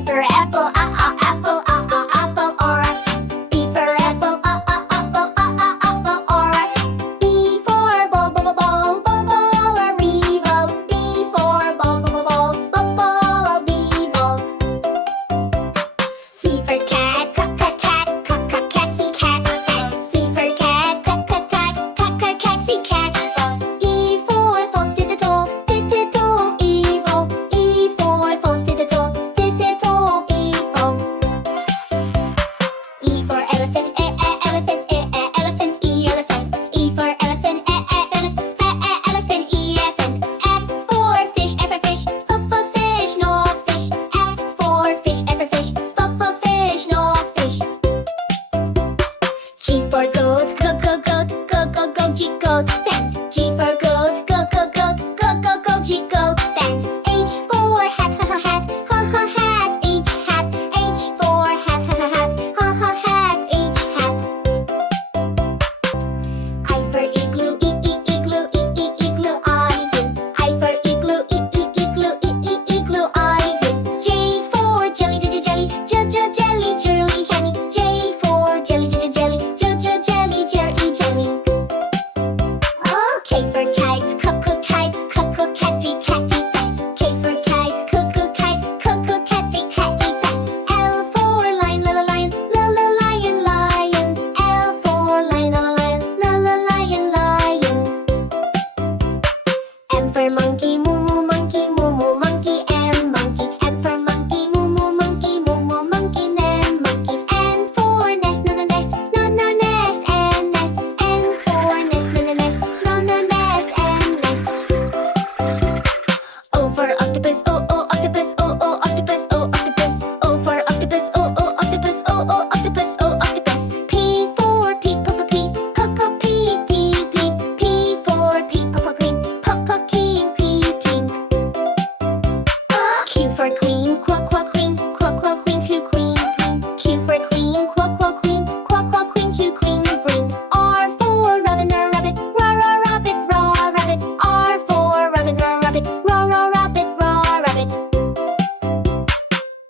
A for apple, apple, apple, aura. B for apple, apple, apple, aura. B for ball, ball, ball, ball, ball, a ball. B for ball, ball, ball, ball, ball, a ball. C for cat, cat, catsy cat. C for cat, catsy cat. E for phone, digital, evil. E for phone, digital, evil. E for elephant, elephant, elephant, E elephant. E for elephant, elephant, E elephant. F for fish, fish, fish, no fish. F for fish, fish, fish, no fish. G for goat, goat, G goat, bang. G for goat, goat, G goat, bang. H for hat, hat, H hat. H for hat, hat, H hat. I for igloo, igloo, igloo, I for igloo, igloo, igloo. J for jelly, jelly, jelly, honey. J for jelly, jelly, jelly, jelly. K for kite, catty, catty, back. K for kite, catty, catty, back. L for lion, lion. L for lion, lion. M for monkey, moo, monkey, M monkey. M for monkey, moo, monkey, N monkey. N for nest, nest, and nest. N for nest, nest, and nest. O for octopus, octopus, octopus. O for octopus, octopus, octopus. P for Pete, Pete. P for Pete, Pete. Q for queen, queen, queen. Q for queen, queen, queen, queen. R for rabbit, rabbit. R for rabbit, rabbit.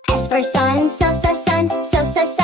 S for sun, sun.